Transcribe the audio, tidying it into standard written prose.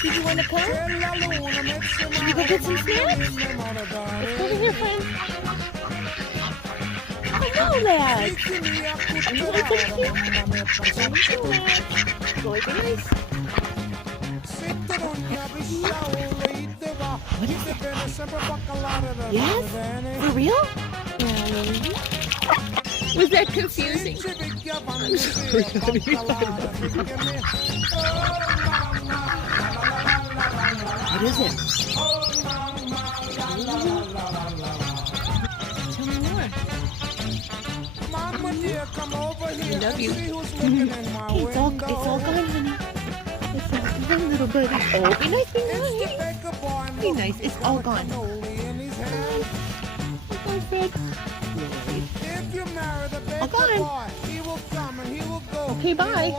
Do you want to come? Can you go get some snacks? Let's go over here, friend. Hello, lad. You want some snacks? Go be nice. What is it? Yes? For real? Was that confusing? I'm sorry, honey. What is it? Tell me more. I love you. It's all gone, honey. It's all gone, little buddy. Oh, be nice, be nice. Be nice. It's all gone. Hi, Fred. All gone. Okay, bye.